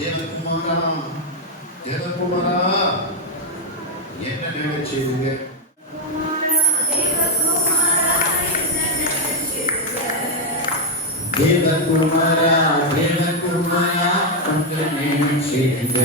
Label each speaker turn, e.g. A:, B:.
A: தேவகுமாரா தேவகுமாரா என்ன நினைச்சீங்க
B: தேவகுமாரா தேவகுமாரா உங்க
A: நினைச்சீங்க